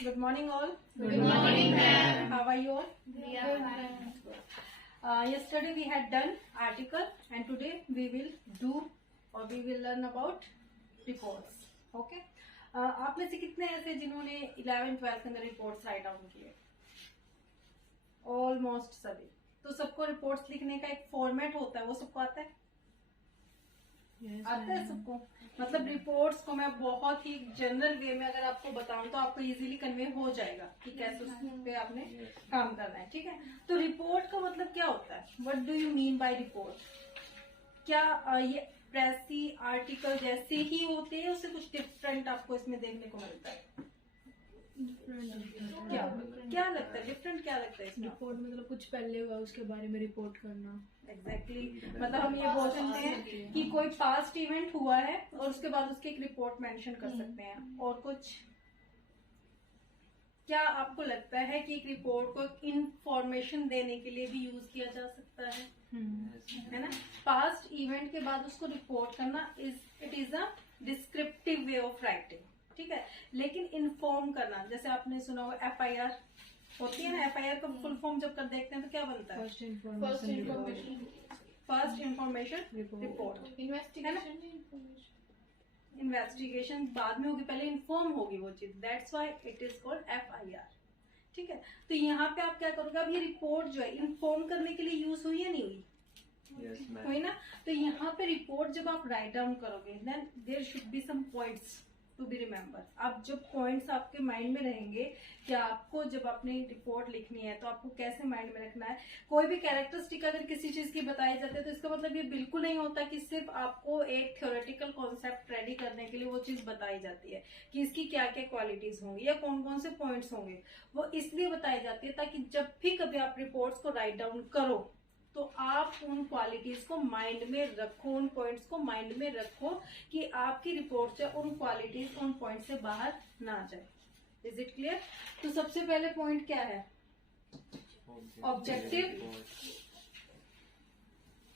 Good morning all. Good morning, ma'am. How are you all? We are fine. Yesterday we had done article and today we will learn about reports. Okay. आप में से कितने ऐसे जिन्होंने 11th-12th के अंदर reports write down किए? Almost सभी. तो सबको रिपोर्ट्स लिखने का एक फॉर्मेट होता है, वो सबको आता है? आता है सबको. मतलब रिपोर्ट्स को मैं बहुत ही जनरल वे में अगर आपको बताऊं तो आपको इजीली कन्वे हो जाएगा कि कैसे उस पे आपने काम करना है. ठीक है. तो रिपोर्ट का मतलब क्या होता है? What do you mean by report? क्या ये प्रेसी आर्टिकल जैसे ही होते हैं, उससे कुछ डिफरेंट आपको इसमें देखने को मिलता है? क्या लगता है डिफरेंट? क्या लगता है इसमें? रिपोर्ट मतलब कुछ पहले हुआ उसके बारे में रिपोर्ट करना. एग्जैक्टली मतलब हम ये बोल सकते हैं कि कोई पास्ट इवेंट हुआ है और उसके बाद उसकी एक रिपोर्ट मेंशन कर सकते हैं. और कुछ क्या आपको लगता है कि एक रिपोर्ट को इंफॉर्मेशन देने के लिए भी यूज किया जा सकता है? है ना. पास्ट इवेंट के बाद उसको रिपोर्ट करना it is a descriptive way of writing. ठीक है. लेकिन इन्फॉर्म करना, जैसे आपने सुना होगा FIR होती है ना. FIR का फुल फॉर्म जब कर देखते हैं तो क्या बनता है? First information report. इन्वेस्टिगेशन बाद में होगी, पहले इन्फॉर्म होगी वो चीज. That's why it is called FIR. ठीक है. तो यहाँ पे आप क्या करोगे? अब ये रिपोर्ट जो है इन्फॉर्म करने के लिए यूज हुई या नहीं हुई? हुई ना. तो यहाँ पे रिपोर्ट जब आप राइट डाउन करोगे then there should be some points to be remember. अब जो पॉइंट्स आपके माइंड में रहेंगे कि आपको जब अपनी रिपोर्ट लिखनी है तो आपको कैसे माइंड में रखना है. कोई भी कैरेक्टरिस्टिक अगर किसी चीज की बताई जाती है तो इसका मतलब ये बिल्कुल नहीं होता कि सिर्फ आपको एक थ्योरेटिकल कॉन्सेप्ट रेडी करने के लिए वो चीज बताई जाती है कि इसकी क्या क्या क्वालिटीज होंगी या कौन कौन से पॉइंट्स होंगे. वो इसलिए बताई जाती है ताकि जब भी कभी आप रिपोर्ट्स को राइट डाउन करो तो आप उन क्वालिटीज को माइंड में रखो, उन पॉइंट्स को माइंड में रखो कि आपकी रिपोर्ट से उन क्वालिटीज उन पॉइंट से बाहर ना जाए. Is it clear? तो सबसे पहले पॉइंट क्या है? Objective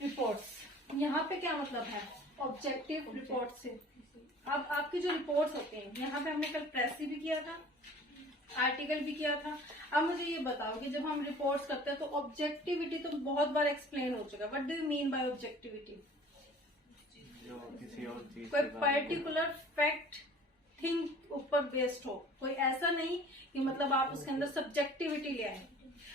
reports. यहाँ पे क्या मतलब है ऑब्जेक्टिव रिपोर्ट से? अब आपकी जो रिपोर्ट्स होते हैं, यहाँ पे हमने कल प्रेसी भी किया था, आर्टिकल भी किया था. अब मुझे ये बताओ कि जब हम रिपोर्ट्स करते हैं तो ऑब्जेक्टिविटी तो बहुत बार एक्सप्लेन हो चुका है. What do you mean by objectivity? किसी और चीज कोई पर्टिकुलर फैक्ट थिंग ऊपर बेस्ड हो. कोई ऐसा नहीं कि मतलब आप उसके अंदर सब्जेक्टिविटी ले आए.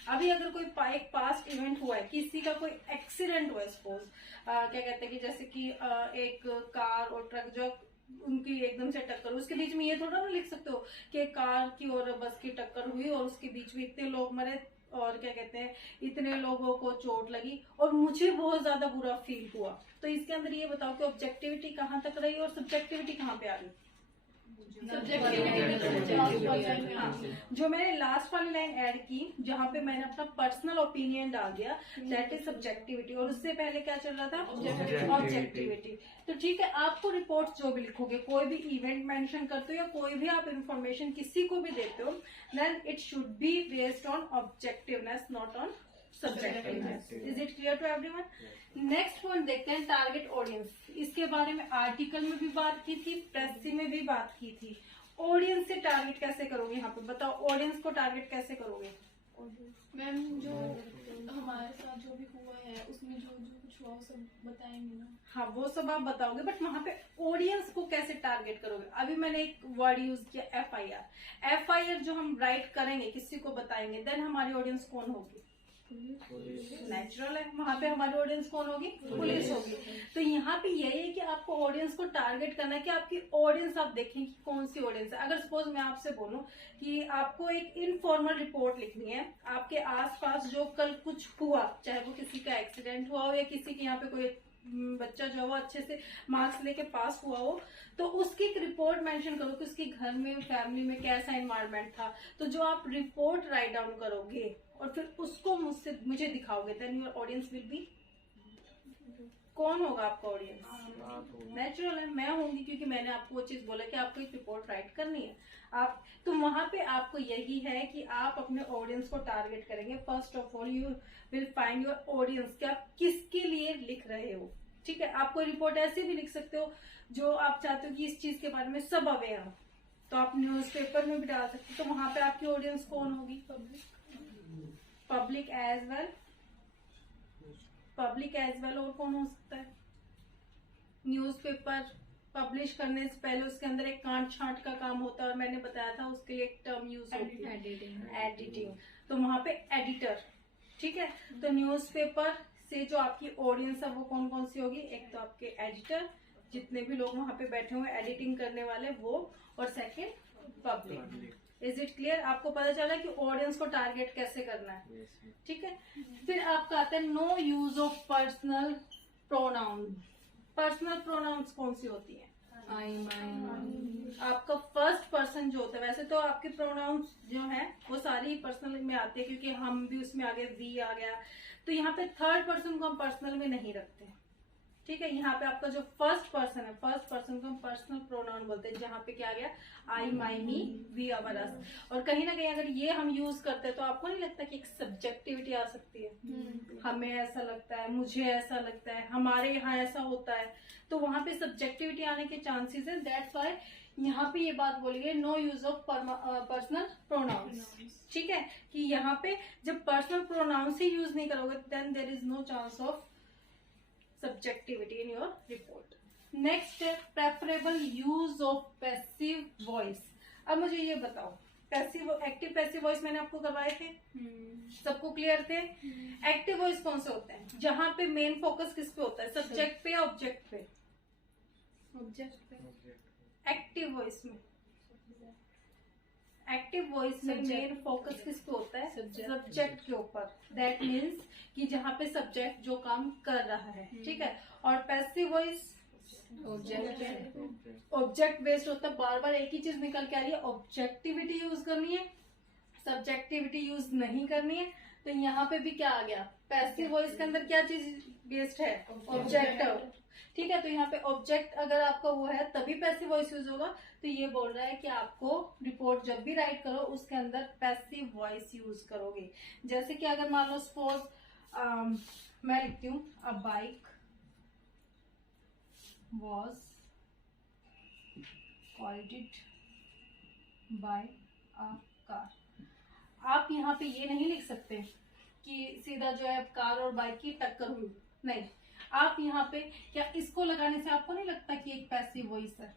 अभी अगर कोई एक पास्ट इवेंट हुआ है, किसी का कोई एक्सीडेंट हुआ है, सपोज क्या कहते हैं कि जैसे कि एक कार और ट्रक जो उनकी एकदम से टक्कर, उसके बीच में ये थोड़ा ना लिख सकते हो कि कार की और बस की टक्कर हुई और उसके बीच में इतने लोग मरे और क्या कहते हैं इतने लोगों को चोट लगी और मुझे बहुत ज्यादा बुरा फील हुआ. तो इसके अंदर ये बताओ कि ऑब्जेक्टिविटी कहाँ तक रही और सब्जेक्टिविटी कहाँ पे आ गई? जो मैंने लास्ट वाली लाइन ऐड की जहां पे मैंने अपना पर्सनल ओपिनियन डाल दिया, दैट इज सब्जेक्टिविटी. और उससे पहले क्या चल रहा था? ऑब्जेक्टिविटी. तो ठीक है, आपको रिपोर्ट जो भी लिखोगे, कोई भी इवेंट मेंशन करते हो या कोई भी आप इंफॉर्मेशन किसी को भी देते हो, then it should be based on objectiveness, not on subjectiveness. Is it clear to everyone? Next point देखते हैं, टारगेट ऑडियंस. इसके बारे में आर्टिकल में भी बात की थी, प्रेसी में भी बात की थी. ऑडियंस से टारगेट कैसे करोगे? यहाँ पे बताओ, ऑडियंस को टारगेट कैसे करोगे? मैम जो हमारे साथ जो भी हुआ है उसमें जो जो कुछ हुआ वो सब बताएंगे ना. हाँ, वो सब आप बताओगे, बट वहां पे ऑडियंस को कैसे टारगेट करोगे? अभी मैंने एक वर्ड यूज किया FIR. FIR जो हम राइट करेंगे, किसी को बताएंगे, देन हमारी ऑडियंस कौन होगी? नेचुरल है. वहां पे हमारी ऑडियंस कौन होगी? पुलिस होगी. तो यहाँ पे यही है कि आपको ऑडियंस को टारगेट करना है कि आपकी ऑडियंस आप देखें कि कौन सी ऑडियंस है. अगर सपोज मैं आपसे बोलूं कि आपको एक इनफॉर्मल रिपोर्ट लिखनी है, आपके आसपास जो कल कुछ हुआ, चाहे वो किसी का एक्सीडेंट हुआ हो या किसी के यहाँ पे कोई बच्चा जो है वो अच्छे से मार्क्स लेके पास हुआ हो, तो उसकी एक रिपोर्ट मेंशन करो कि उसके घर में फैमिली में कैसा एनवायरनमेंट था. तो जो आप रिपोर्ट राइट डाउन करोगे और फिर उसको मुझे दिखाओगे, then your audience will be. कौन होगा आपका ऑडियंस? नेचुरल है, मैं होंगी, क्योंकि मैंने आपको वो चीज बोला कि आपको एक रिपोर्ट राइट करनी है. आप तो वहां पे आपको यही है कि आप अपने ऑडियंस को टारगेट करेंगे. First of all you will find your audience कि आप किसके लिए लिख रहे हो. ठीक है. आप कोई रिपोर्ट ऐसे भी लिख सकते हो जो आप चाहते हो कि इस चीज के बारे में सब अवेयर हो. तो आप न्यूज़पेपर में भी डाल सकते हो। तो वहां पे आपकी ऑडियंस कौन होगी? Public as well. Public as well और कौन हो सकता है? न्यूज़पेपर पब्लिश करने से पहले उसके अंदर एक कांट छांट का काम होता है, और मैंने बताया था उसके लिए एक टर्म यूज होती है, एडिटिंग। तो वहां पे एडिटर, ठीक है। तो न्यूज़पेपर से जो आपकी ऑडियंस है वो कौन कौन सी होगी? एक तो आपके एडिटर, जितने भी लोग वहां पे बैठे हुए एडिटिंग करने वाले वो, और second public. Is it clear? आपको पता चला कि ऑडियंस को टारगेट कैसे करना है, ठीक है। फिर आपका आता है no use of personal pronoun. Personal pronouns कौन सी होती है? आई, माई। आपका फर्स्ट पर्सन जो होता है, वैसे तो आपके प्रोनाउंस जो है वो सारी पर्सनल में आते हैं, क्योंकि हम भी उसमें आ गए, वी आ गया। तो यहाँ पे थर्ड पर्सन को हम पर्सनल में नहीं रखते, ठीक है। यहाँ पे आपका जो फर्स्ट पर्सन है, फर्स्ट पर्सन को हम पर्सनल प्रोनाउन बोलते हैं, जहाँ पे क्या आ गया? आई, माई, मी, वी, अवर, अस। और कहीं ना कहीं अगर ये हम यूज करते हैं तो आपको नहीं लगता कि एक सब्जेक्टिविटी आ सकती है? हमें ऐसा लगता है, मुझे ऐसा लगता है, हमारे यहाँ ऐसा होता है, तो वहां पे सब्जेक्टिविटी आने के चांसेस है। दैट्स व्हाई यहाँ पे ये बात बोली है, no use of personal pronouns, ठीक है। कि यहाँ पे जब पर्सनल प्रोनाउंस ही यूज नहीं करोगे, then there is no chance of subjectivity in your report. Next है preferable use of passive voice. अब मुझे ये बताओ, पैसिव एक्टिव पैसिव वॉइस मैंने आपको करवाए थे, सबको क्लियर थे? एक्टिव वॉइस कौन से होते हैं? जहां पे मेन फोकस किस पे होता है? सब्जेक्ट पे या ऑब्जेक्ट पे? ऑब्जेक्ट पे। एक्टिव वॉइस में, एक्टिव वॉइस में मेन फोकस किस पे होता है? सब्जेक्ट के ऊपर। दैट मीन्स कि जहाँ पे सब्जेक्ट जो काम कर रहा है, ठीक है। और पैसिव वॉइस ऑब्जेक्ट बेस्ड होता है, बार बार एक ही चीज निकल के आ रही है, ऑब्जेक्टिविटी यूज करनी है, सब्जेक्टिविटी यूज नहीं करनी है। तो यहाँ पे भी क्या आ गया? पैसिव वॉइस के अंदर क्या चीज बेस्ड है? ऑब्जेक्ट, ठीक है। तो यहाँ पे ऑब्जेक्ट अगर आपका वो है तभी पैसिव वॉइस यूज होगा। तो ये बोल रहा है कि आपको रिपोर्ट जब भी राइट करो उसके अंदर पैसिव वॉइस यूज करोगे। जैसे कि अगर मान लो सपोज मैं लिखती हूँ a bike was collided by a car. आप यहाँ पे ये नहीं लिख सकते कि सीधा जो है कार और बाइक की टक्कर हुई, नहीं। आप यहाँ पे क्या इसको लगाने से आपको नहीं लगता कि एक पैसिव वॉइस है?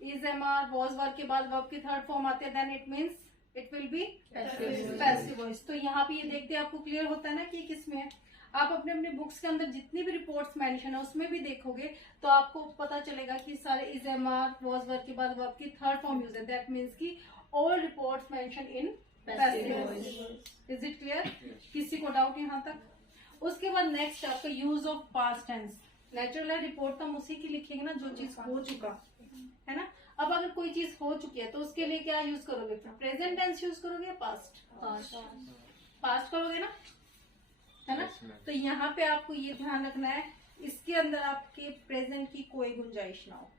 Is, am, are, was, verb के बाद वर्ब की थर्ड फॉर्म आते हैं, then it means it will be passive voice. तो यहाँ पे ये देखते आपको क्लियर होता है ना कि किस में है। आप अपने अपने बुक्स के अंदर जितनी भी रिपोर्ट्स मेंशन है उसमें भी देखोगे तो आपको पता चलेगा कि सारे is, am, are, was, verb के बाद वर्ब की थर्ड फॉर्म यूज है। दैट मीन्स की all reports mention in passive voice. Is it clear? किसी को डाउट यहाँ तक? उसके बाद नेक्स्ट आपका use of past tense. Natural है, रिपोर्ट तो हम उसी की लिखेंगे ना जो चीज हो चुका है ना। अब अगर कोई चीज हो चुकी है तो उसके लिए क्या यूज करोगे? प्रेजेंट टेंस यूज करोगे या पास्ट? पास्ट करोगे ना, है ना। तो यहाँ पे आपको ये ध्यान रखना है, इसके अंदर आपके प्रेजेंट की कोई गुंजाइश ना हो।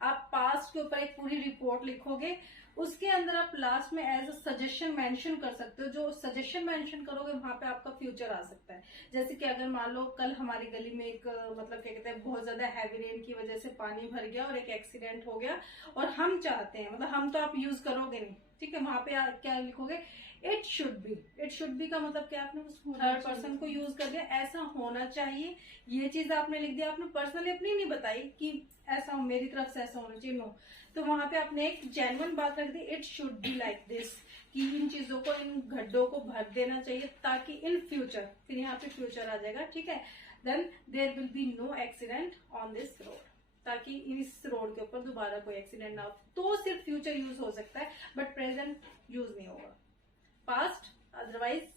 आप पास्ट के ऊपर एक पूरी रिपोर्ट लिखोगे, उसके अंदर आप लास्ट में एज अ सजेशन मेंशन कर सकते हो। जो सजेशन मेंशन करोगे वहां पे आपका फ्यूचर आ सकता है। जैसे कि अगर मान लो कल हमारी गली में एक मतलब क्या कहते हैं बहुत ज्यादा हैवी रेन की वजह से पानी भर गया और एक एक्सीडेंट हो गया, और हम चाहते हैं, मतलब हम तो आप यूज करोगे नहीं, ठीक है। वहां पे क्या लिखोगे? It should B. It should B का मतलब क्या? आपने उस थर्ड पर्सन को यूज कर दिया, ऐसा होना चाहिए, ये चीज आपने लिख दिया। आपने पर्सनली अपनी नहीं बताई कि ऐसा हो, मेरी तरफ से ऐसा होना चाहिए, नो। तो वहां पे आपने एक जेन्युइन बात रख दी, it should be like this, कि इन चीजों को, इन गड्ढों को भर देना चाहिए ताकि इन फ्यूचर, फिर यहाँ पे फ्यूचर आ जाएगा, ठीक है। Then there will be no accident on this road, ताकि इस रोड के ऊपर दोबारा कोई एक्सीडेंट ना हो। तो सिर्फ फ्यूचर यूज हो सकता है, बट प्रेजेंट यूज नहीं होगा। Past, otherwise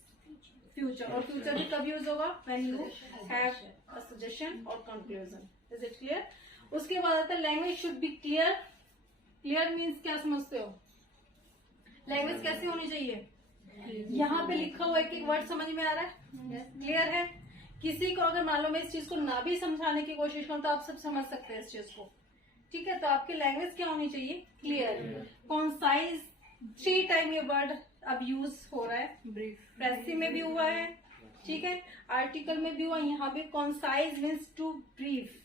future. और फ्यूचर भी कब यूज होगा? When you have a suggestion और कंक्लूजन। Is it clear? उसके बाद आता है language should be clear. Clear means क्या समझते हो? लैंग्वेज कैसी होनी चाहिए? यहाँ पे लिखा हुआ एक एक वर्ड समझ में आ रहा है? क्लियर है? किसी को अगर मान लो मैं इस चीज को ना भी समझाने की कोशिश करूँ तो आप सब समझ सकते हैं इस चीज को, ठीक है। तो आपकी लैंग्वेज क्या होनी चाहिए? Clear, concise. 3 टाइम ये वर्ड अब यूज हो रहा है, ब्रीफ, प्रेसी में भी हुआ है, ठीक है, आर्टिकल में भी हुआ, यहाँ पे कॉन्साइज मीन्स टू ब्रीफ,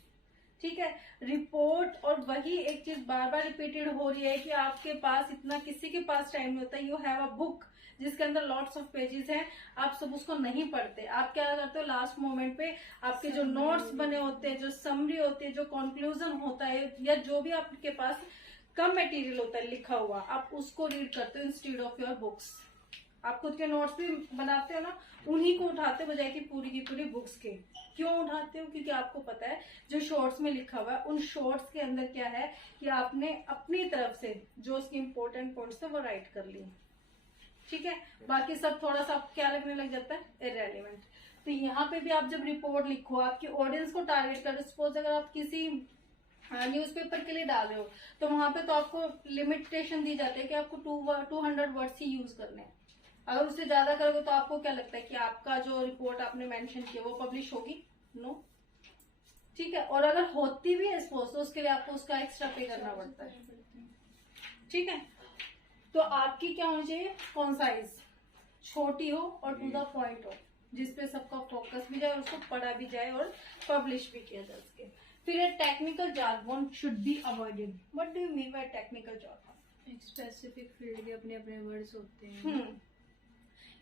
ठीक है। रिपोर्ट, और वही एक चीज बार बार रिपीटेड हो रही है कि आपके पास इतना, किसी के पास टाइम नहीं होता। यू हैव अ बुक जिसके अंदर लॉट्स ऑफ पेजेस हैं, आप सब उसको नहीं पढ़ते। आप क्या करते हो, लास्ट मोमेंट पे आपके जो नोट्स बने होते हैं, जो समरी होती है, जो कंक्लूजन होता है, या जो भी आपके पास कम मटेरियल होता है लिखा हुआ, आप उसको रीड करते हो इंस्टेड ऑफ योर बुक्स। आप खुद के नोट्स भी बनाते हो ना, उन्हीं को उठाते हो बजाय कि पूरी की पूरी बुक्स के। क्यों उठाते हो? क्योंकि आपको पता है जो शॉर्ट्स में लिखा हुआ है, उन शॉर्ट्स के अंदर क्या है कि आपने अपनी तरफ से जो उसके इम्पोर्टेंट पॉइंट्स थे वो राइट कर लिए, ठीक है। बाकी सब थोड़ा सा क्या लगने लग जाता है, इररेलेवेंट। तो यहाँ पे भी आप जब रिपोर्ट लिखो, आपकी ऑडियंस को टारगेट करो। सपोज अगर आप किसी न्यूज़पेपर के लिए डाल रहे हो, तो वहां पे तो आपको लिमिटेशन दी जाती है कि आपको 200 वर्ड्स ही यूज करने हैं। अगर उससे ज्यादा करोगे तो आपको क्या लगता है कि आपका जो रिपोर्ट आपने मेंशन किया वो पब्लिश होगी? नो, ठीक है। और अगर होती भी है सपोज, तो उसके लिए आपको उसका एक्स्ट्रा पे करना पड़ता है, ठीक है। तो आपकी क्या होनी चाहिए, कॉन्साइज, छोटी हो और टू द पॉइंट हो, जिसपे सबका फोकस भी जाए, उसको पढ़ा भी जाए और पब्लिश भी किया जाए उसके। फिर technical jargon should be avoided. What do you mean by technical jargon? एक स्पेसिफिक फील्ड के अपने अपने वर्ड्स होते हैं।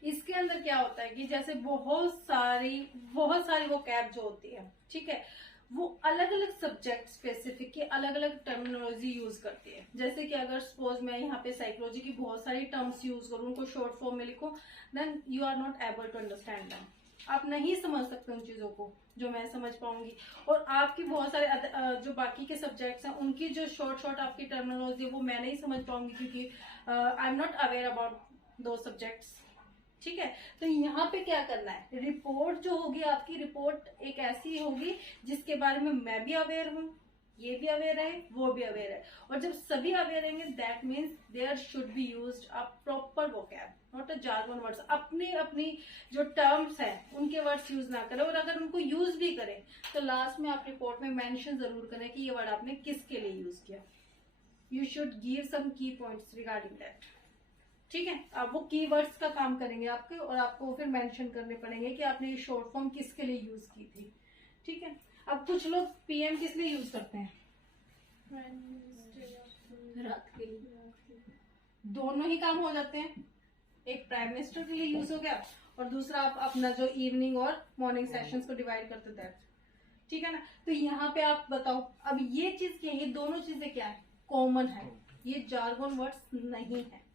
इसके अंदर क्या होता है कि जैसे बहुत सारी वो कैब जो होती है, ठीक है, वो अलग अलग सब्जेक्ट स्पेसिफिक की अलग अलग टर्मिनोलॉजी यूज करती है। जैसे कि अगर सपोज मैं यहाँ पे साइकोलॉजी की बहुत सारी टर्म्स यूज करूँ, उनको शॉर्ट फॉर्म में लिखूं, then you are not able to understand them. आप नहीं समझ सकते उन चीजों को जो मैं समझ पाऊंगी। और आपकी बहुत सारे जो बाकी के सब्जेक्ट्स हैं, उनकी जो शॉर्ट आपकी टर्मिनोलॉजी है वो मैं नहीं समझ पाऊंगी, क्योंकि I am not aware about दो सब्जेक्ट्स, ठीक है। तो यहाँ पे क्या करना है, रिपोर्ट जो होगी आपकी, रिपोर्ट एक ऐसी होगी जिसके बारे में मैं भी अवेयर हूँ, ये भी अवेयर है, वो भी अवेयर है। और जब सभी अवेयर रहेंगे, that means there should be used a proper vocab, not a jargon words. अपनी अपनी जो टर्म्स हैं उनके वर्ड्स यूज ना करें, और अगर उनको यूज भी करें तो लास्ट में आप रिपोर्ट में मेंशन जरूर करें कि ये वर्ड आपने किसके लिए यूज किया। यू शुड गिव सम की पॉइंट्स रिगार्डिंग दैट, ठीक है। अब वो कीवर्ड्स का काम करेंगे आपके, और आपको फिर मेंशन करने पड़ेंगे कि आपने ये शॉर्ट फॉर्म किसके लिए यूज की थी, ठीक है। अब कुछ लोग पीएम किस लिए यूज करते हैं, रात के लिए। दोनों ही काम हो जाते हैं। एक प्राइम मिनिस्टर के लिए यूज हो गया, और दूसरा आप अपना जो इवनिंग और मॉर्निंग सेशंस को डिवाइड करते थे, ठीक है ना। तो यहाँ पे आप बताओ, अब ये चीज क्या है, ये दोनों चीजें क्या है, कॉमन है, ये जार्गन वर्ड्स नहीं है।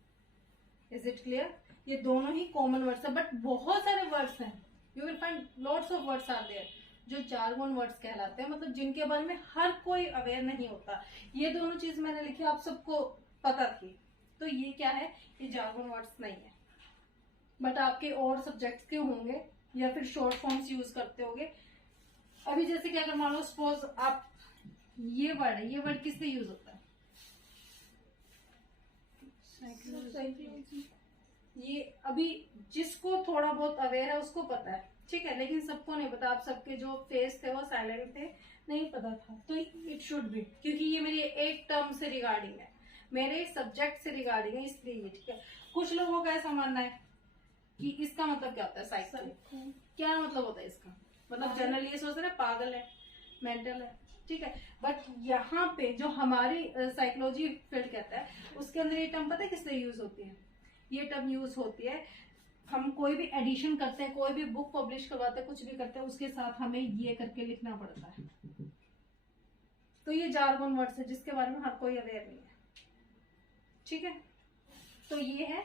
Is it clear? ये दोनों ही कॉमन वर्ड्स है, बट बहुत सारे वर्ड्स हैं, you will find lots of words are there जो जार्गन वर्ड्स कहलाते हैं, मतलब जिनके बारे में हर कोई अवेयर नहीं होता। ये दोनों चीज मैंने लिखी, आप सबको पता थी, तो ये क्या है, ये जार्गन वर्ड्स नहीं है। बट आपके और सब्जेक्ट्स के होंगे, या फिर शॉर्ट फॉर्म्स यूज करते होंगे। अभी जैसे कि अगर मान लो सपोज आप, ये वर्ड है, ये वर्ड किस लिए यूज होता है, ये अभी जिसको थोड़ा बहुत अवेयर है उसको पता है, ठीक है, लेकिन सबको नहीं पता। आप सबके जो फेस थे वो साइलेंट थे, नहीं पता था। तो इट शुड बी, क्योंकि ये मेरी एक टर्म से रिगार्डिंग है, मेरे सब्जेक्ट से रिगार्डिंग है, इसलिए ये, ठीक है। कुछ लोगों का ऐसा मानना है कि इसका मतलब क्या होता है, साइको, क्या मतलब होता है इसका, मतलब जनरली ये सोच रहे हैं पागल है, मेंटल है, ठीक है। बट यहाँ पे जो हमारी साइकोलॉजी फील्ड कहता है, उसके अंदर ये टर्म पता है किस लिए यूज होती है, ये टर्म यूज होती है, हम कोई भी एडिशन करते हैं, कोई भी बुक पब्लिश करवाते हैं, कुछ भी करते हैं, उसके साथ हमें ये करके लिखना पड़ता है। तो ये जार्गन वर्ड्स है जिसके बारे में हर कोई अवेयर नहीं है, ठीक है। तो ये है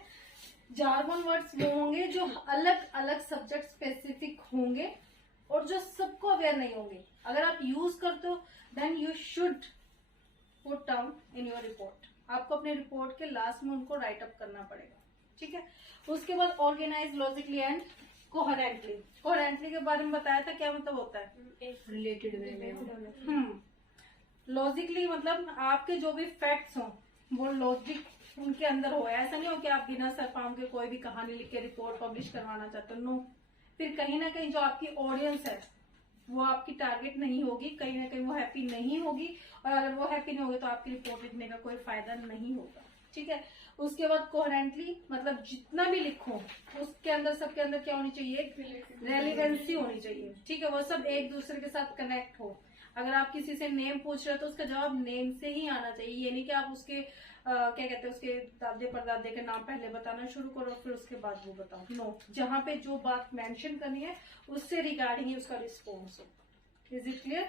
जार्गन वर्ड्स, वो होंगे जो अलग अलग सब्जेक्ट स्पेसिफिक होंगे और जो सबको अवेयर नहीं होंगे। अगर आप यूज करते हो then you should put down in your report. आपको अपने रिपोर्ट के लास्ट में उनको राइट अप करना पड़ेगा, ठीक है। उसके बाद organise logically and coherently. Coherently के बारे में बताया था, क्या मतलब होता है, एक रिलेटेड वे में। लॉजिकली मतलब आपके जो भी फैक्ट्स हों वो लॉजिक उनके अंदर हो। ऐसा नहीं हो कि आप बिना सर पाम के कोई भी कहानी लिख के रिपोर्ट पब्लिश करवाना चाहते हो, नो। फिर कहीं ना कहीं जो आपकी ऑडियंस है वो आपकी टारगेट नहीं होगी, कहीं ना कहीं वो हैप्पी नहीं होगी, और अगर वो हैप्पी नहीं होगी तो आपकी रिपोर्ट लिखने का कोई फायदा नहीं होगा, ठीक है। उसके बाद कोहेरेंटली मतलब जितना भी लिखो उसके अंदर, सबके अंदर क्या होनी चाहिए, रेलिवेंसी होनी चाहिए, ठीक है। वो सब एक दूसरे के साथ कनेक्ट हो। अगर आप किसी से नेम पूछ रहे हो तो उसका जवाब नेम से ही आना चाहिए। ये नहीं कि आप उसके क्या कहते हैं उसके दादे परदादे के नाम पहले बताना शुरू करो फिर उसके बाद वो बताओ। नो, जहाँ पे जो बात मेंशन करनी है उससे रिगार्डिंग ही उसका रिस्पॉन्स हो। Is it clear?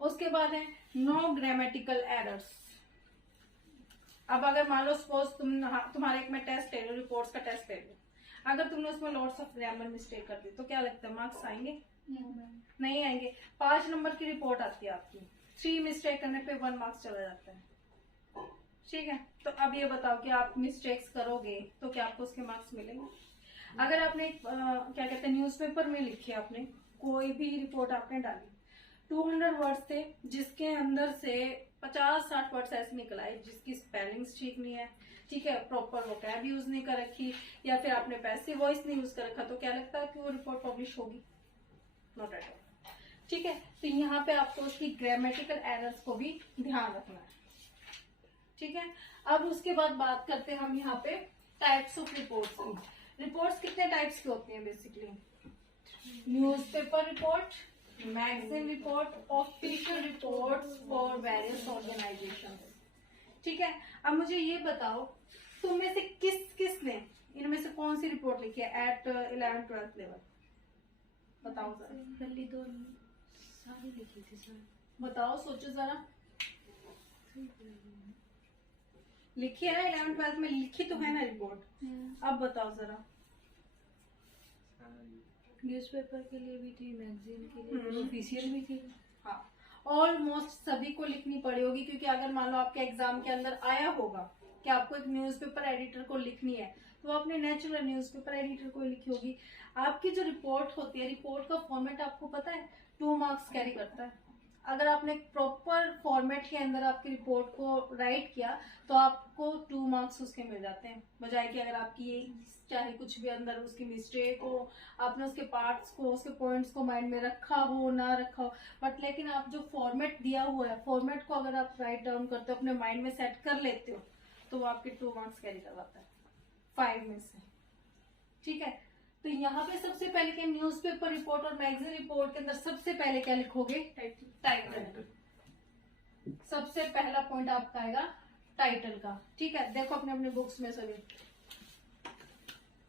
उसके बाद है नो ग्रामेटिकल एरर्स। अब अगर मान लो सपोज तुम्हारे एक में टेस्ट ले लो, रिपोर्ट्स का टेस्ट ले लो, अगर तुमने उसमें लॉट्स ऑफ ग्रामर मिस्टेक कर दी तो क्या लगता है मार्क्स आएंगे? नहीं आएंगे। 5 नंबर की रिपोर्ट आती है आपकी, 3 मिस्टेक करने पे 1 मार्क्स चला जाता है। ठीक है, तो अब ये बताओ कि आप मिस्टेक्स करोगे तो क्या आपको उसके मार्क्स मिलेंगे? अगर आपने क्या कहते हैं न्यूज़पेपर में लिखी, आपने कोई भी रिपोर्ट आपने डाली, 200 वर्ड्स थे जिसके अंदर से 50-60 वर्ड्स ऐसे निकल आए जिसकी स्पेलिंग्स ठीक नहीं है, ठीक है, प्रॉपर वोकैब यूज नहीं कर रखी, या फिर आपने पैसिव वॉइस नहीं यूज कर रखा, तो क्या लगता है कि वो रिपोर्ट पब्लिश होगी? Not at all. ठीक है, तो यहाँ पे आपको उसकी ग्रामेटिकल एरर्स को भी ध्यान रखना है। ठीक है, अब उसके बाद बात करते हैं हम यहाँ पे टाइप्स ऑफ रिपोर्ट्स की। रिपोर्ट्स कितने टाइप्स की होती हैं basically? Newspaper report, magazine report, official reports for various organisation. ठीक है, अब मुझे ये बताओ तुम में से किसने इनमें से कौन सी रिपोर्ट लिखी है एट 11th-12th लेवल? बताओ जरा। पहली 2 सारी लिखी थी सर। बताओ, सोचो जरा। लिखी है ना 11th-12th में, लिखी तो है ना रिपोर्ट। अब बताओ जरा। न्यूज़पेपर के लिए भी थी, मैगजीन के लिए भी, ऑफिशियल भी थी। हाँ, ऑलमोस्ट सभी को लिखनी पड़ी होगी, क्योंकि अगर मान लो आपके एग्जाम के अंदर आया होगा कि आपको एक न्यूज़पेपर एडिटर को लिखनी है, तो आपने नेचुरल न्यूज़पेपर एडिटर को लिखी होगी। आपकी जो रिपोर्ट होती है, रिपोर्ट का फॉर्मेट आपको पता है 2 मार्क्स कैरी करता है। अगर आपने प्रॉपर फॉर्मेट के अंदर आपकी रिपोर्ट को राइट किया तो आपको 2 मार्क्स उसके मिल जाते हैं, बजाय कि अगर आपकी ये चाहे कुछ भी अंदर उसकी मिस्टेक हो, आपने उसके पार्ट्स को, उसके पॉइंट्स को माइंड में रखा हो ना रखा हो, बट लेकिन आप जो फॉर्मेट दिया हुआ है, फॉर्मेट को अगर आप राइट डाउन करते हो, अपने माइंड में सेट कर लेते हो, तो वो आपके 2 मार्क्स कैरी करवाता है 5 में से। ठीक है, तो यहाँ पे सबसे पहले के न्यूज़पेपर रिपोर्ट और मैगजीन रिपोर्ट के अंदर सबसे पहले क्या लिखोगे? टाइटल। सबसे पहला पॉइंट आपका आएगा टाइटल का। ठीक है, देखो अपने अपने बुक्स में सभी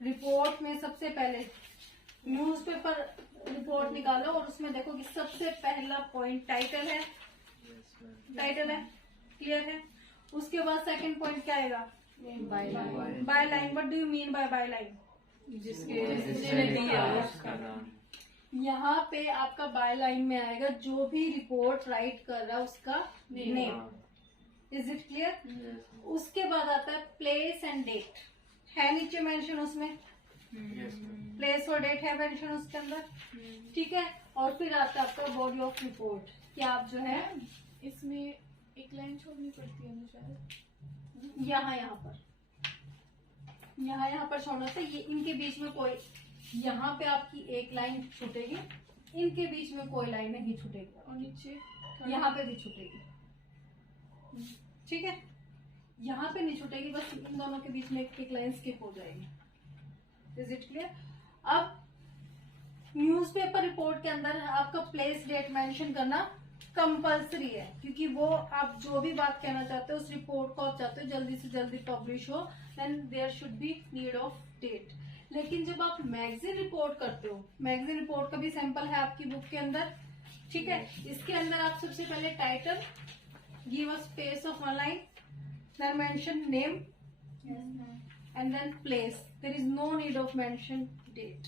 रिपोर्ट में सबसे पहले न्यूज़पेपर रिपोर्ट निकालो और उसमें देखो कि सबसे पहला पॉइंट टाइटल है। टाइटल है, क्लियर है? उसके बाद सेकंड पॉइंट क्या आएगा? By line. What do you mean by by line? जिसने दिया उसका नाम। यहाँ पे आपका बाय लाइन में आएगा जो भी रिपोर्ट राइट कर रहा है उसका नेम। Is it clear? उसके बाद आता है प्लेस एंड डेट। है नीचे मेंशन उसमें? प्लेस और डेट है मेंशन उसके अंदर। ठीक है, और फिर आता है आपका बॉडी ऑफ रिपोर्ट कि आप जो है इसमें एक लाइन छोड़नी पड़ती है मुझे, यहाँ पर छोड़ना था। ये इनके बीच में कोई, यहाँ पे आपकी एक लाइन छूटेगी, इनके बीच में कोई लाइन नहीं छूटेगी, और नीचे यहाँ पे भी छूटेगी। ठीक है, यहाँ पे नहीं छूटेगी, बस इन दोनों के बीच में एक लाइन स्किप हो जाएगी। Is it clear? अब न्यूज़पेपर रिपोर्ट के अंदर आपका प्लेस डेट मेंशन करना कंपलसरी है, क्योंकि वो आप जो भी बात कहना चाहते हो उस रिपोर्ट को आप चाहते हो जल्दी से जल्दी पब्लिश हो, then there should be need of date. लेकिन जब आप मैगजीन रिपोर्ट करते हो, मैगजीन रिपोर्ट का भी सैंपल है आपकी बुक के अंदर। ठीक है, इसके अंदर आप सबसे पहले title, give a space of 1 line, then mention name and then place. There is no need of mention date.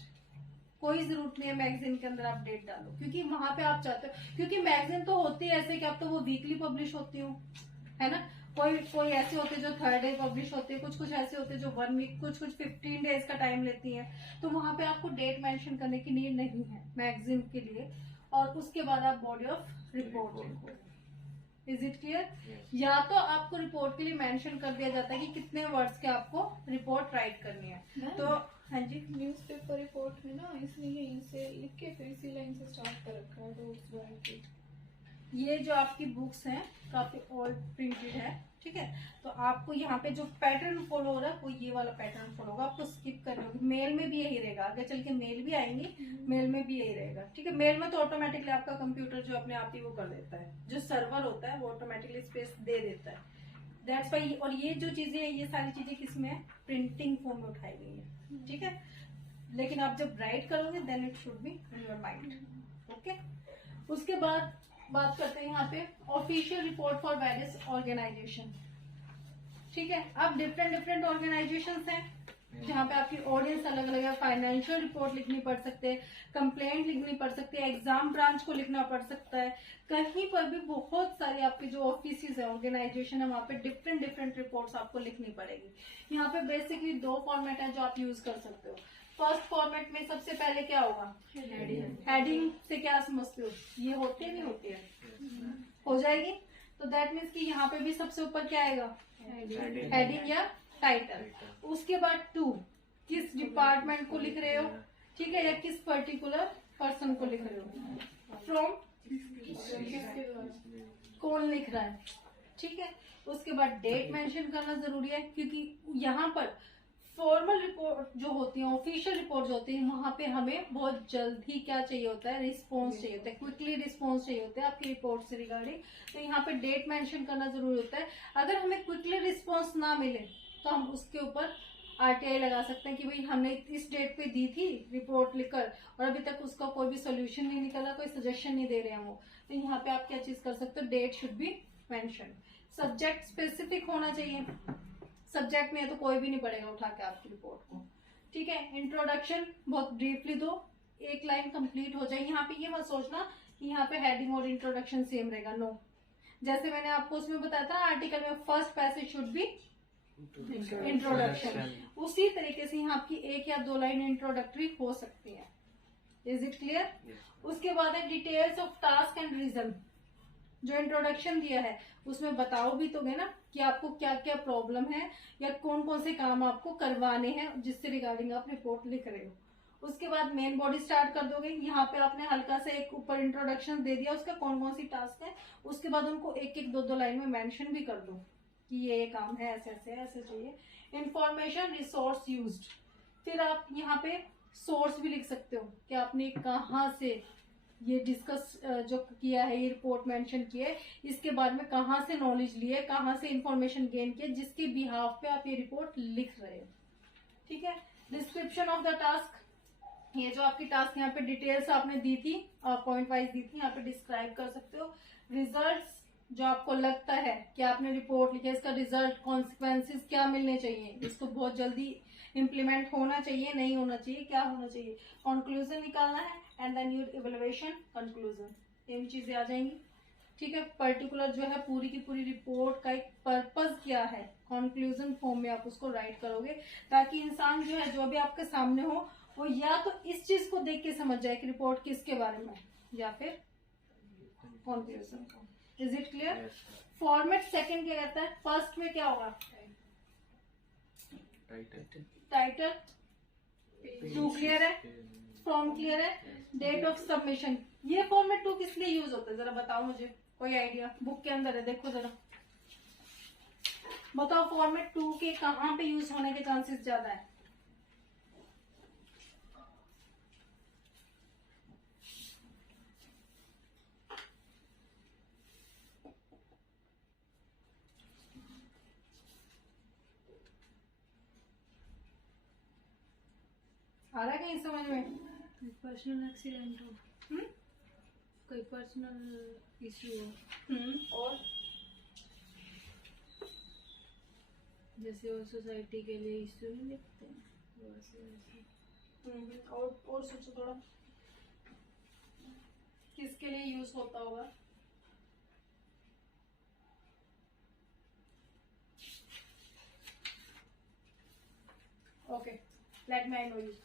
कोई जरूरत नहीं है मैगजीन के अंदर आप डेट डालो, क्योंकि वहां पे आप चाहते हो, क्योंकि मैगजीन तो होती है ऐसे कि आप तो वो वीकली पब्लिश होती हो, है ना। कोई ऐसे होते जो 3rd डे पब्लिश होते हैं, कुछ ऐसे होते जो 1 वीक, कुछ 15 डेज का टाइम लेती है, तो वहां पे आपको डेट मेंशन करने की नीड नहीं है मैगजीन के लिए। और उसके बाद आप बॉडी ऑफ रिपोर्ट लिखो। Is it clear? या तो आपको रिपोर्ट के लिए मेंशन कर दिया जाता है कि कितने वर्ड्स के आपको रिपोर्ट राइट करनी है। तो हाँ जी, न्यूज़पेपर रिपोर्ट में ना इसने यहीं से लिख के फिर इसी लाइन से स्टार्ट कर रखा है, तो ये जो आपकी बुक्स हैं काफी ओल्ड प्रिंटेड है, ठीक है। तो आपको यहाँ पे जो पैटर्न फॉलो हो रहा है वो ये वाला पैटर्न फॉलो होगा, आपको स्किप करना होगा। मेल में भी यही रहेगा, आगे चल के मेल भी आएंगे, मेल में भी यही रहेगा, ठीक है। मेल में तो ऑटोमेटिकली आपका कंप्यूटर जो अपने आप ही वो कर देता है, जो सर्वर होता है वो ऑटोमेटिकली स्पेस दे देता है, दैट्स वाई। और ये जो चीजें हैं, ये सारी चीजें किसमें है, प्रिंटिंग फॉर्म में उठाई गई है, ठीक है। लेकिन आप जब राइट करोगे then it should be in your mind, okay. उसके बाद बात करते हैं यहाँ पे official report for various organisation, ठीक है। अब डिफरेंट ऑर्गेनाइजेशंस हैं जहाँ पे आपकी ऑडियंस अलग अलग है। फाइनेंशियल रिपोर्ट लिखनी पड़ सकते हैं, कंप्लेंट लिखनी पड़ सकती है, एग्जाम ब्रांच को लिखना पड़ सकता है, कहीं पर भी बहुत सारी आपकी जो ऑफिस है, ऑर्गेनाइजेशन है, वहाँ पे डिफरेंट रिपोर्ट्स आपको लिखनी पड़ेगी। यहाँ पे बेसिकली 2 फॉर्मेट है जो आप यूज कर सकते हो। फर्स्ट फॉर्मेट में सबसे पहले क्या होगा, हेडिंग से क्या समझते हो, ये होती है नहीं होती है, हो जाएगी। तो दैट मीन्स कि यहाँ पे भी सबसे ऊपर क्या आएगा, हेडिंग या टाइटल। उसके बाद 2, किस डिपार्टमेंट को लिख रहे हो, ठीक है, या किस पर्टिकुलर पर्सन को लिख रहे हो, फ्रॉम कौन लिख रहा है, ठीक है। उसके बाद डेट मेंशन करना जरूरी है, क्योंकि यहाँ पर फॉर्मल रिपोर्ट जो होती है, ऑफिशियल रिपोर्ट जो होती है, वहां पे हमें बहुत जल्दी क्या चाहिए होता है, रिस्पॉन्स चाहिए होता है, क्विकली रिस्पॉन्स चाहिए होता है आपकी रिपोर्ट से रिगार्डिंग। तो यहाँ पे डेट मेंशन करना जरूरी होता है। अगर हमें क्विकली रिस्पॉन्स ना मिले तो हम उसके ऊपर RTI लगा सकते हैं कि भाई हमने इस डेट पे दी थी रिपोर्ट लिखकर और अभी तक उसका कोई भी सोल्यूशन नहीं निकला, कोई सजेशन नहीं दे रहे हैं वो। तो यहाँ पे आप क्या चीज कर सकते हो, date should be mention. Subject specific होना चाहिए, सब्जेक्ट में है तो कोई भी नहीं पढ़ेगा उठा के आपकी रिपोर्ट को, ठीक है। इंट्रोडक्शन बहुत ब्रीफली दो, 1 लाइन कंप्लीट हो जाए। यहाँ पे ये मत सोचना कि यहाँ पे हेडिंग और इंट्रोडक्शन सेम रहेगा, नो। जैसे मैंने आपको उसमें बताया था आर्टिकल में first passage should be introduction, उसी तरीके से यहाँ आपकी 1 या 2 लाइन इंट्रोडक्टरी हो सकती है। Is it clear? उसके बाद है details of task and reason. जो इंट्रोडक्शन दिया है उसमें बताओ भी तो ना कि आपको क्या क्या प्रॉब्लम है या कौन कौन से काम आपको करवाने हैं जिससे रिगार्डिंग आप रिपोर्ट लिख रहे हो। उसके बाद मेन बॉडी स्टार्ट कर दोगे। यहाँ पे आपने हल्का सा एक ऊपर इंट्रोडक्शन दे दिया, उसका कौन कौन सी टास्क है, उसके बाद उनको 1-1, 2-2 लाइन में मेंशन भी कर दो कि ये काम है, ऐसे ऐसे ऐसे चाहिए। इंफॉर्मेशन रिसोर्स यूज्ड, फिर आप यहाँ पे सोर्स भी लिख सकते हो कि आपने कहाँ से ये डिस्कस जो किया है, ये रिपोर्ट मेंशन किया है, इसके बारे में कहाँ से नॉलेज लिए, कहाँ से इंफॉर्मेशन गेन किया, जिसके बिहाफ पे आप ये रिपोर्ट लिख रहे हो, ठीक है। डिस्क्रिप्शन ऑफ द टास्क, ये जो आपकी टास्क यहाँ पे डिटेल्स आपने दी थी, पॉइंट वाइज दी थी, यहाँ पे डिस्क्राइब कर सकते हो। रिजल्ट्स, जो आपको लगता है कि आपने रिपोर्ट लिखा है, इसका रिजल्ट कॉन्सिक्वेंसेस क्या मिलने चाहिए, इसको बहुत जल्दी इम्प्लीमेंट होना चाहिए, नहीं होना चाहिए, क्या होना चाहिए। कंक्लूजन निकालना है and then your evaluation conclusion, ये भी चीजें आ जाएंगी, ठीक है। पर्टिकुलर जो है पूरी की पूरी रिपोर्ट का एक पर्पस क्या है, कंक्लूजन फॉर्म में आप उसको राइट करोगे, ताकि इंसान जो है, जो भी आपके सामने हो, वो या तो इस चीज को देख के समझ जाए कि रिपोर्ट किसके बारे में, या फिर कंक्लूजन को। Is it clear? Format second क्या कहता है, फर्स्ट में क्या होगा, टाइटल, 2 क्लियर है, फ्रॉम क्लियर है, डेट ऑफ सबमिशन। ये फॉर्मेट 2 किस लिए यूज होता है, जरा बताओ मुझे, कोई आइडिया? बुक के अंदर है, देखो जरा बताओ, फॉर्मेट 2 के कहाँ पे यूज होने के चांसेस ज्यादा है? आ रहा है कहीं समझ में? कोई पर्सनल एक्सीडेंट हो, कोई पर्सनल इश्यू हो, और जैसे वो सोसाइटी के लिए इश्यू नहीं लिखते हैं वैसे। और सोचो थोड़ा, किसके लिए यूज होता होगा? Okay, let me know use.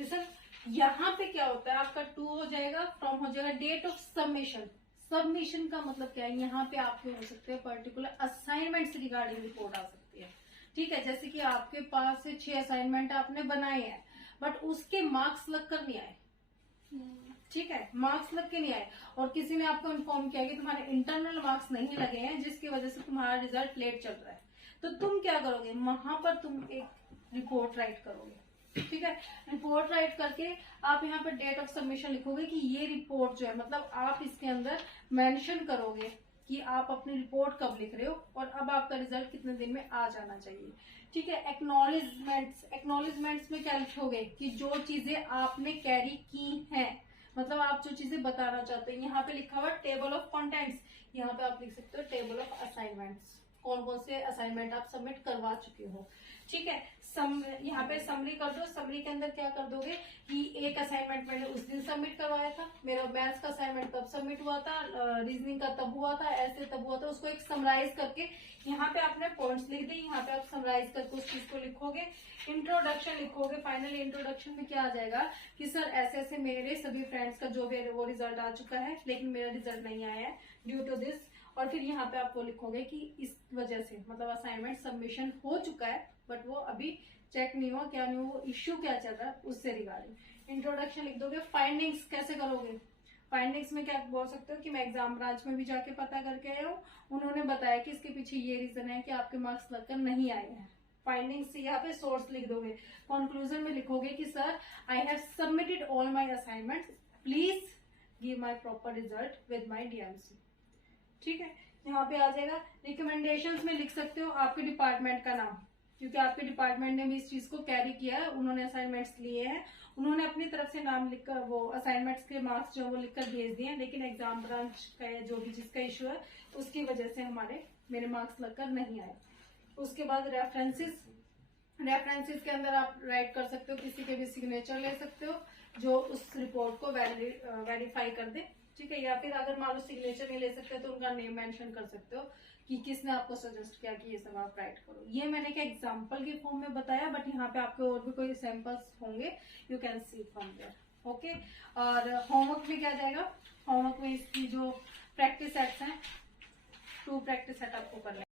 Sir यहाँ पे क्या होता है, आपका 2 हो जाएगा, फ्रॉम हो जाएगा, डेट ऑफ सबमिशन। सबमिशन का मतलब क्या है, यहाँ पे आपके हो सकते हैं पर्टिकुलर असाइनमेंट से रिगार्डिंग रिपोर्ट आ सकती है, ठीक है। जैसे कि आपके पास से 6 असाइनमेंट आपने बनाए हैं, बट उसके मार्क्स लगकर नहीं आए, ठीक है, मार्क्स लग के नहीं आए और किसी ने आपको इन्फॉर्म किया कि तुम्हारे इंटरनल मार्क्स नहीं लगे हैं जिसकी वजह से तुम्हारा रिजल्ट लेट चल रहा है, तो तुम क्या करोगे, वहां पर तुम एक रिपोर्ट राइट करोगे। ठीक है, रिपोर्ट राइट करके आप यहाँ पे डेट ऑफ सबमिशन लिखोगे कि ये रिपोर्ट जो है, मतलब आप इसके अंदर मेंशन करोगे कि आप अपनी रिपोर्ट कब लिख रहे हो और अब आपका रिजल्ट कितने दिन में आ जाना चाहिए। ठीक है, एक्नॉलेजमेंट्स में क्या लिखोगे कि जो चीजें आपने कैरी की हैं, मतलब आप जो चीजें बताना चाहते हैं। यहाँ पे लिखा हुआ टेबल ऑफ कंटेंट्स, यहाँ पे आप लिख सकते हो टेबल ऑफ असाइनमेंट्स, कौन कौन से असाइनमेंट आप सबमिट करवा चुके हो। ठीक है, यहाँ पे समरी कर दो। समरी के अंदर क्या कर दोगे कि एक असाइनमेंट मैंने उस दिन सबमिट करवाया था, मेरा मैथ्स का असाइनमेंट तब सबमिट हुआ था, रीजनिंग का तब हुआ था, ऐसे तब हुआ था, उसको एक समराइज करके यहाँ पे आपने पॉइंट्स लिख दी, यहाँ पे आप समराइज करके उस चीज को लिखोगे। इंट्रोडक्शन लिखोगे। फाइनली इंट्रोडक्शन में क्या आ जाएगा कि सर ऐसे ऐसे मेरे सभी फ्रेंड्स का जो भी है वो रिजल्ट आ चुका है, लेकिन मेरा रिजल्ट नहीं आया है ड्यू टू दिस। और फिर यहाँ पे आप वो लिखोगे कि इस वजह से, मतलब असाइनमेंट सबमिशन हो चुका है बट वो अभी चेक नहीं हुआ, क्या नहीं हुआ, वो इश्यू क्या चल रहा है उससे रिगार्डिंग इंट्रोडक्शन लिख दोगे। फाइंडिंग्स कैसे करोगे, फाइंडिंग्स में क्या बोल सकते हो कि मैं एग्जाम ब्रांच में भी जाके पता करके आया हूँ, उन्होंने बताया कि इसके पीछे ये रीजन है कि आपके मार्क्स लगकर नहीं आए हैं। फाइंडिंग्स से यहाँ पे सोर्स लिख दोगे। कंक्लूजन में लिखोगे कि sir I have submitted all my assignments, please give my proper result with my DMC. ठीक है, यहाँ पे आ जाएगा। रिकमेंडेशंस में लिख सकते हो आपके डिपार्टमेंट का नाम, क्योंकि आपके डिपार्टमेंट ने भी इस चीज को कैरी किया है, उन्होंने असाइनमेंट्स लिए हैं, उन्होंने अपनी तरफ से नाम लिखकर वो असाइनमेंट्स के मार्क्स जो वो लिखकर भेज दिए हैं, लेकिन एग्जाम ब्रांच का जो भी जिसका इशू है उसकी वजह से मेरे मार्क्स लगकर नहीं आए। उसके बाद रेफरेंसेस के अंदर आप राइट कर सकते हो, किसी के भी सिग्नेचर ले सकते हो जो उस रिपोर्ट को वेरीफाई कर दे। ठीक है, या फिर अगर मान लो सिग्नेचर नहीं ले सकते तो उनका नेम मेंशन कर सकते हो कि किसने आपको सजेस्ट किया कि ये सब आप राइट करो। ये मैंने क्या एग्जांपल के फॉर्म में बताया, बट यहाँ पे आपके और भी कोई सैंपल्स होंगे, you can see from there. Okay, और होमवर्क में क्या जाएगा, होमवर्क में इसकी जो प्रैक्टिस सेट्स हैं, 2 प्रैक्टिस सेट आपको करना है।